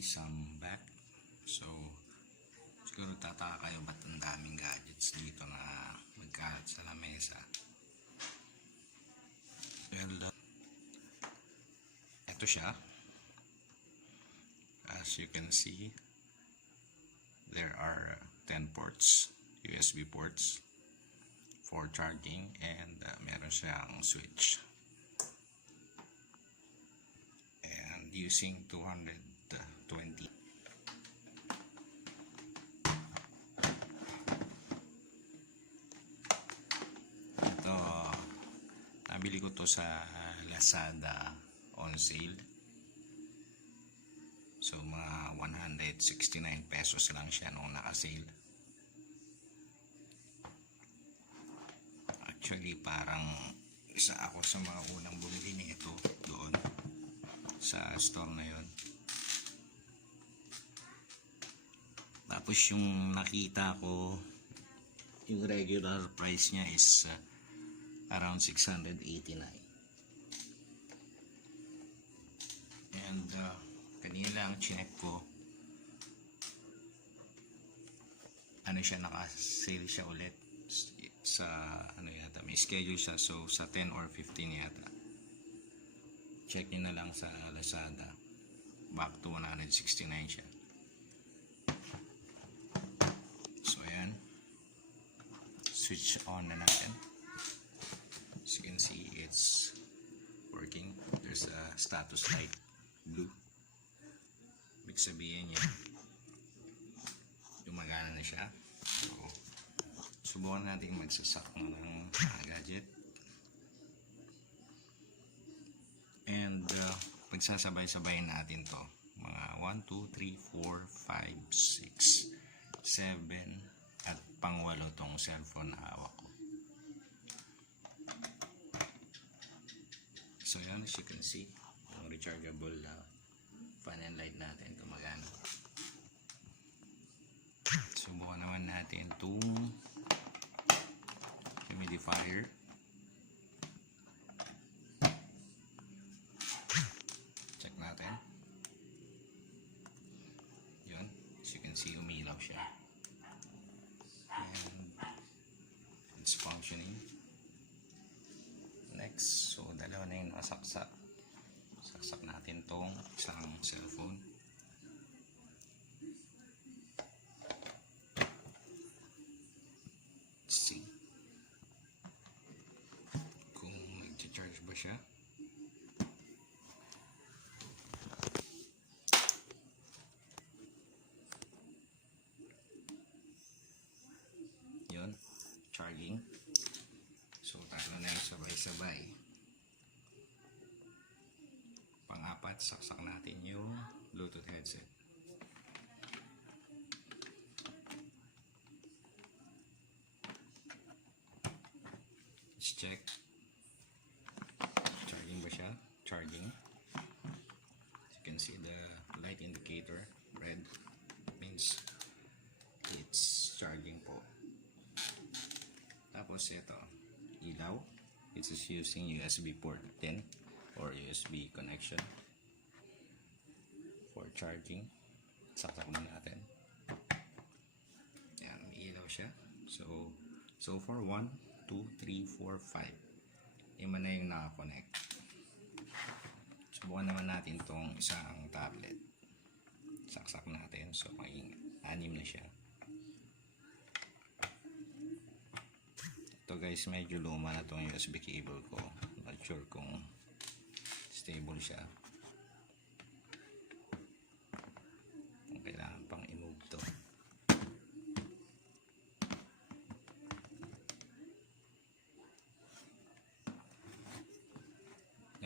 guys, I'm back. So, siguro tataka kayo ba't ang daming gadgets dito na magkalat sa lamesa. Well, ito siya. As you can see, there are 10 ports, USB ports for charging, and meron siyang switch. And using 220. Ito, nabili ko to sa Lazada on sale. So mga 169 pesos lang siya nung naka-sale. Actually, parang isa ako sa mga unang bumili nito doon sa store na yon. Tapos yung nakita ko, yung regular price niya is around 689. And kanina lang chinek ko, ano siya, naka-sale siya ulit sa ano yata, may schedule siya, so sa 10 or 15 yata. Check nyo na lang sa Lazada, back to 169 siya. So ayan, switch on na natin. As you can see, it's working. There's a status light blue. Ibig sabihin niya gumagana na siya. So, subukan natin magsasak ng gadget. And pagsasabay-sabay natin to. Mga 1, 2, 3, 4, 5, 6, 7 at pang-8 tong cellphone na hawak ko. So yan, as you can see, yung rechargeable fan and light natin gumagana. Subukan naman natin itong humidifier. Check natin. Yun, as you can see, umilaw siya. And it's functioning. Next, so dalawa na yung nakasaksak. Saksak natin tong isang cellphone. Let's see kung nag-charge ba siya. Yun, charging. So talo na yung sabay-sabay. Pang-apat, saksak natin yung Bluetooth headset. Let's check. Charging ba siya? Charging. As you can see, the light indicator red means it's charging po. Tapos ito, ilaw. It is using USB port 10 or USB connection for charging. Saksak mo natin. Yan, may ilaw siya. So far 1, 2, 3, 4, 5. Lima na yung nakakonect. Subukan naman natin tong isang tablet. Saksak natin. So may 6 na siya. Ito guys, medyo luma na tong USB cable ko. Not sure kung stable siya. Kailangan pang i-move to.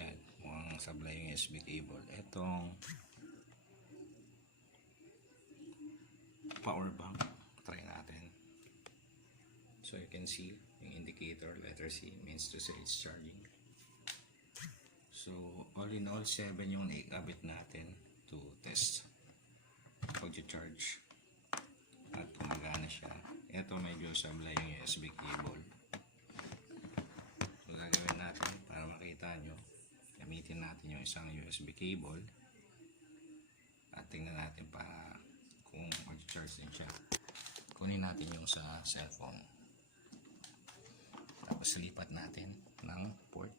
Yan, mukhang sablay yung USB cable. Etong power bank, try natin. So you can see yung indicator, letter C, means to say it's charging. So all in all, 7 yung naikabit natin to test pag-charge at gumagana siya. Ito medyo sablay yung USB cable. So gagawin natin para makita nyo, gamitin natin yung isang USB cable At tingnan natin para kung mag-charge din siya. Kunin natin yung sa cellphone. Tapos lipat natin ng port.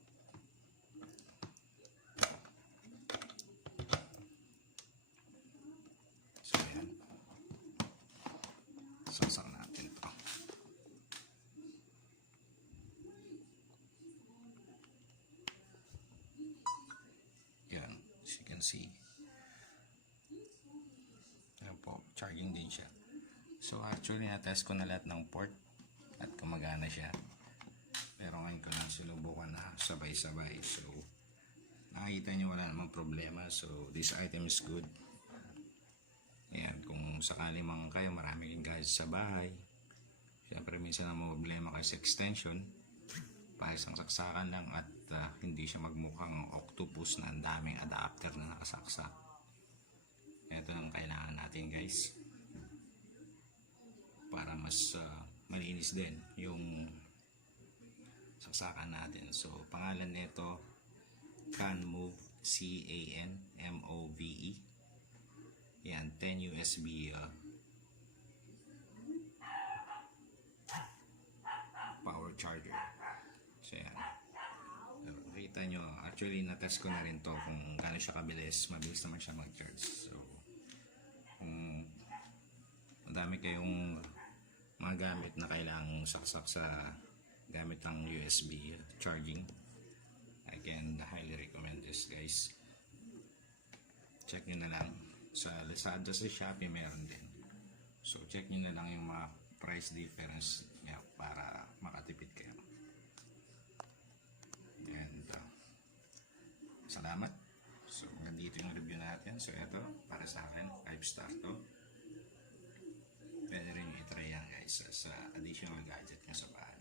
So yan. Saksak natin ito. Yan. As you can see. Ayan po. Charging din siya. So actually na-test ko na lahat ng port at gumagana siya. Pero ngayon ko lang sinubukan na sabay-sabay. So nakikita nyo wala namang problema. So this item is good. Ayan, kung sakali mang kayo maraming gadgets sa bahay, syempre minsan ang problema kayo sa extension, paisang saksakan lang at hindi siya magmukhang octopus na ang daming adapter na nakasaksak. Ito ang kailangan natin guys para mas malinis din yung saksakan natin. So pangalan nito CanMove, CanMove. Yan, 10 USB power charger. So yan. So, kita nyo, actually na-test ko na rin to kung gaano siya kabilis. Mabilis naman siya mag-charge. So kung madami kayong mga gamit na kailangang saksak sa gamit ng USB charging, I can highly recommend this guys. Check nyo na lang sa Lazada, sa Shopee meron din. So check nyo na lang yung mga price difference niya para makatipid kayo. And salamat. So nandito yung review natin. So ito para sa akin 5 star to. Pwede rin i-try yan guys sa additional gadget nyo sa bahay.